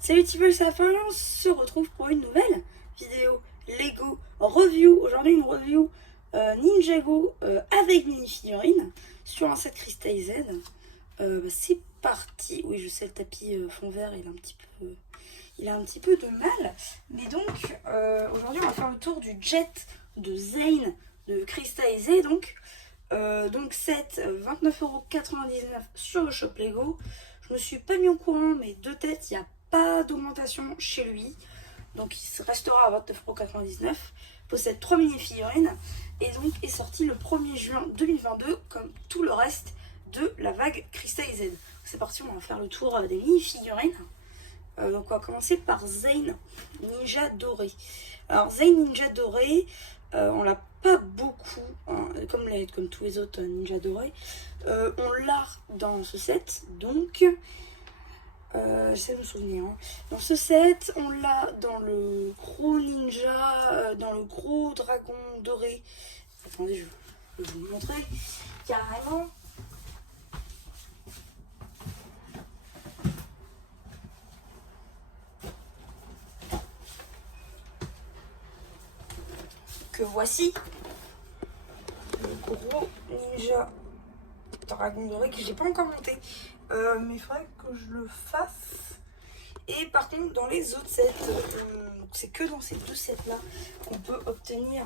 Salut Tibble Sapin, on se retrouve pour une nouvelle vidéo Lego review. Aujourd'hui une review Ninjago avec mini-figurine sur un set cristallisé. C'est parti. Oui, je sais, le tapis fond vert il a un petit peu de mal. Mais donc aujourd'hui on va faire le tour du jet de Zane de cristallisé. Donc set 29,99€ sur le shop Lego. Je me suis pas mis au courant, mais de tête, il n'y a pas d'augmentation chez lui. Donc il restera à 29,99€. Possède 3 mini-figurines. Et donc est sorti le 1er juin 2022, comme tout le reste de la vague cristallisée. C'est parti, on va faire le tour des mini-figurines. Donc on va commencer par Zane Ninja Doré. Alors Zane Ninja Doré, on l'a pas beaucoup, hein, comme tous les autres Ninja Doré. On l'a dans ce set, donc j'essaie de me souvenir. Hein. Dans ce set, on l'a dans le gros ninja, dans le gros dragon doré. Attendez, je vais vous montrer carrément. Que voici le gros ninja dragon doré que j'ai pas encore monté, mais il faudrait que je le fasse. Et par contre dans les autres sets, c'est que dans ces deux sets là qu'on peut obtenir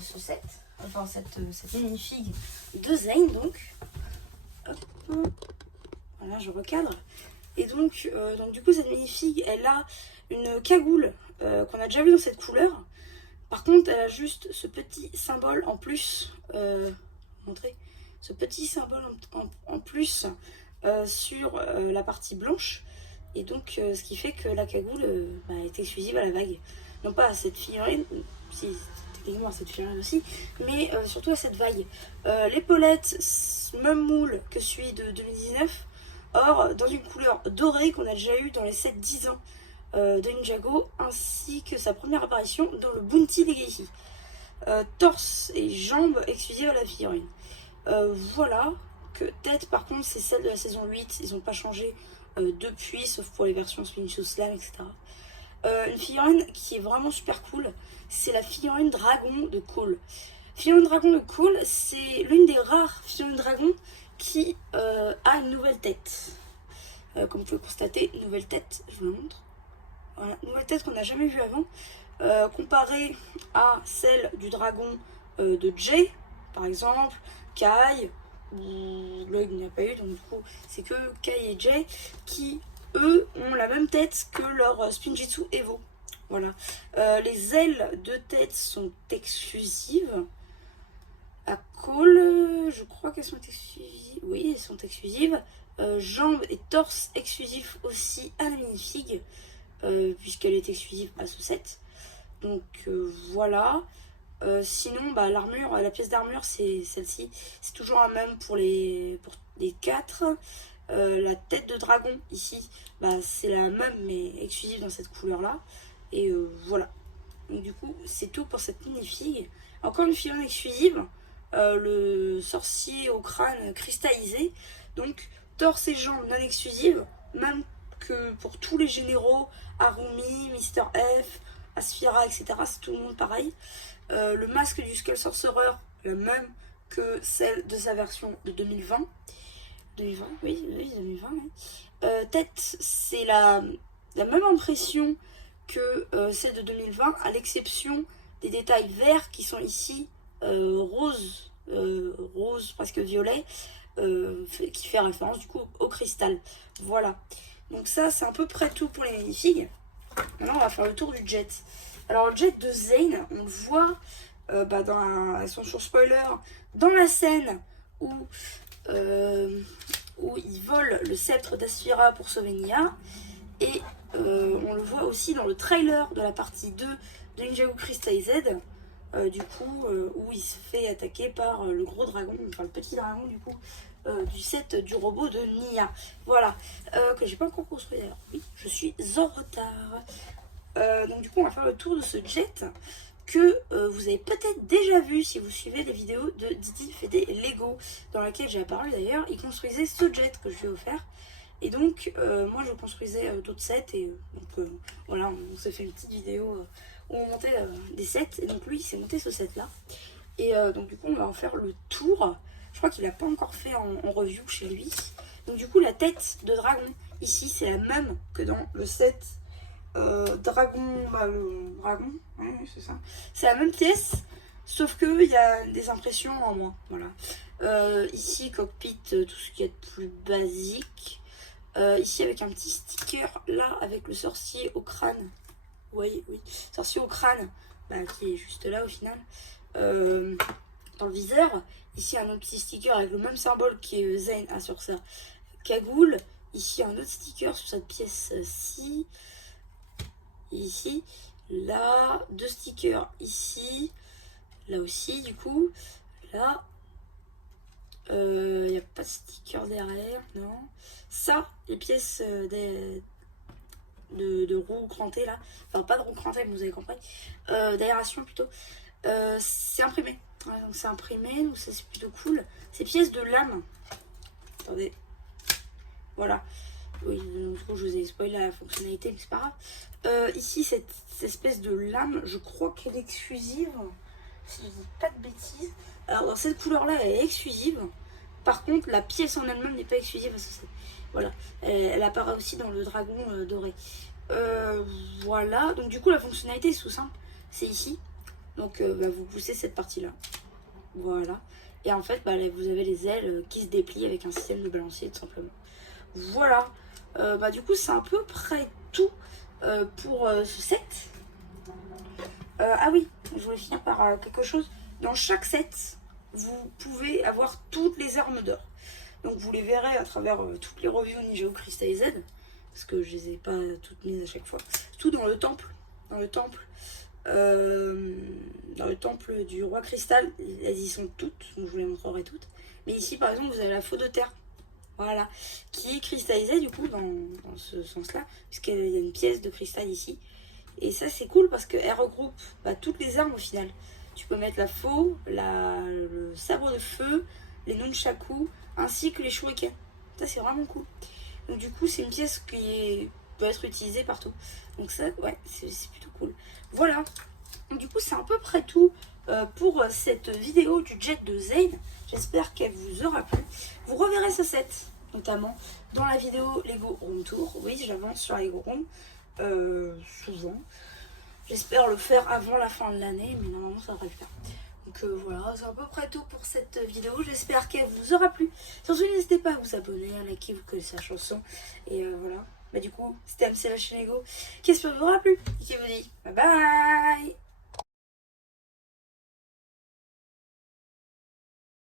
ce set, enfin cette minifig de Zane. Donc hop, voilà, je recadre. Et donc du coup cette minifig elle a une cagoule qu'on a déjà vu dans cette couleur. Par contre, elle a juste ce petit symbole en plus, montrer, ce petit symbole en plus sur la partie blanche. Et donc, ce qui fait que la cagoule est exclusive à la vague. Non pas à cette figurine, si techniquement à cette figurine aussi, mais surtout à cette vague. L'épaulette, même moule que celui de 2019, or dans une couleur dorée qu'on a déjà eu dans les sets 10 ans. De Ninjago, ainsi que sa première apparition dans le Bounty Legacy. Torse et jambes exclusives à la figurine. Voilà, que tête par contre c'est celle de la saison 8, ils n'ont pas changé depuis, sauf pour les versions Spincho Slam, etc. Une figurine qui est vraiment super cool, c'est la figurine dragon de Cole. Figurine dragon de Cole, c'est l'une des rares figurines dragon qui a une nouvelle tête. Comme vous pouvez constater, une nouvelle tête, je vous la montre. Voilà, nouvelle tête qu'on n'a jamais vue avant, comparée à celle du dragon de Jay, par exemple, Kai, là il n'y a pas eu, donc du coup c'est que Kai et Jay qui, eux, ont la même tête que leur Spinjitzu Evo. Voilà. Les ailes de tête sont exclusives. À Cole, je crois qu'elles sont exclusives. Oui, elles sont exclusives. Jambes et torse exclusifs aussi à la minifig. Puisqu'elle est exclusive à ce set. Donc voilà. Sinon, l'armure, la pièce d'armure, c'est celle-ci. C'est toujours la même pour les 4. La tête de dragon, ici, c'est la même, mais exclusive dans cette couleur-là. Et voilà. Donc du coup, c'est tout pour cette minifig. Encore une figurine exclusive. Le sorcier au crâne cristallisé. Donc, torse et jambes non exclusives. Même que pour tous les généraux, Harumi, Mister F, Asphyra, etc. C'est tout le monde pareil. Le masque du Skull Sorcerer, le même que celle de sa version de 2020. 2020, oui, 2020. Oui. Tête, c'est la même impression que celle de 2020, à l'exception des détails verts qui sont ici rose, presque violet, qui fait référence du coup au cristal. Voilà. Donc ça, c'est à peu près tout pour les minifigs. Maintenant, on va faire le tour du jet. Alors, le jet de Zane, on le voit son sur spoiler, dans la scène où il vole le sceptre d'Asphyra pour sauver Nia. Et on le voit aussi dans le trailer de la partie 2 de Ninjago Cristallised. Où il se fait attaquer par le gros dragon, enfin le petit dragon du coup, du set du robot de Nia. Voilà, que j'ai pas encore construit d'ailleurs. Oui, je suis en retard. Donc du coup, on va faire le tour de ce jet que vous avez peut-être déjà vu si vous suivez les vidéos de Didi fait des Lego, dans laquelle j'ai apparu d'ailleurs. Il construisait ce jet que je lui ai offert. Et donc, moi, je construisais d'autres sets. Et donc, voilà, on s'est fait une petite vidéo où on montait des sets. Et donc, lui, il s'est monté ce set-là. Et donc, du coup, on va en faire le tour. Je crois qu'il n'a pas encore fait en review chez lui. Donc, du coup, la tête de dragon, ici, c'est la même que dans le set dragon. Bah, le dragon, oui, c'est ça. C'est la même pièce. Sauf qu'il y a des impressions en moins. Voilà. Ici, cockpit, tout ce qui est plus basique. Ici, avec un petit sticker, là, avec le sorcier au crâne. Oui, oui. Sorcier au crâne, bah, qui est juste là au final. Dans le viseur. Ici, un autre petit sticker avec le même symbole qui est Zane sur sa cagoule. Ici, un autre sticker sur cette pièce-ci. Ici. Là, deux stickers ici. Là aussi, du coup. Là. Il n'y a pas de sticker derrière, non. Ça, les pièces de roue crantée là. Enfin, pas de roue crantée, mais vous avez compris. D'aération plutôt. C'est imprimé. Ouais, donc c'est imprimé, donc ça c'est plutôt cool. Ces pièces de lame. Attendez. Voilà. Oui, du coup je vous ai spoilé la fonctionnalité, mais c'est pas grave. Ici, cette espèce de lame, je crois qu'elle est exclusive. Si je dis pas de bêtises. Alors dans cette couleur là, elle est exclusive. Par contre, la pièce en elle-même n'est pas exclusive à ce. Voilà. Elle apparaît aussi dans le dragon doré. Voilà. Donc du coup, la fonctionnalité est tout simple. C'est ici. Donc bah, vous poussez cette partie-là. Voilà. Et en fait, bah, là, vous avez les ailes qui se déplient avec un système de balancier, tout simplement. Voilà. Bah, du coup, c'est à peu près tout pour ce set. Ah oui, je voulais finir par quelque chose. Dans chaque set, vous pouvez avoir toutes les armes d'or. Donc vous les verrez à travers toutes les reviews Ningeo Crystal Z. Parce que je les ai pas toutes mises à chaque fois. Tout dans le temple. Dans le temple. Dans le temple du roi cristal, elles y sont toutes, donc je vous les montrerai toutes. Mais ici par exemple vous avez la faux de terre, voilà, qui est cristallisée du coup dans ce sens là, puisqu'il y a une pièce de cristal ici. Et ça c'est cool parce qu'elle regroupe toutes les armes au final. Tu peux mettre la faux, le sabre de feu, les nunchaku, ainsi que les shurikens. Ça c'est vraiment cool. Donc du coup c'est une pièce qui peut être utilisée partout. Donc ça ouais c'est plutôt cool. Voilà. Du coup, c'est à peu près tout pour cette vidéo du jet de Zane. J'espère qu'elle vous aura plu. Vous reverrez ce set, notamment dans la vidéo Lego Room Tour. Oui, j'avance sur Lego Room, souvent. J'espère le faire avant la fin de l'année, mais normalement, ça devrait le faire. Donc voilà, c'est à peu près tout pour cette vidéo. J'espère qu'elle vous aura plu. Surtout, n'hésitez pas à vous abonner, à liker, vous connaissez la chanson. Et voilà. Bah du coup, c'était MC la chaîne Lego qui espère vous aura plu. Et qui vous dit bye bye.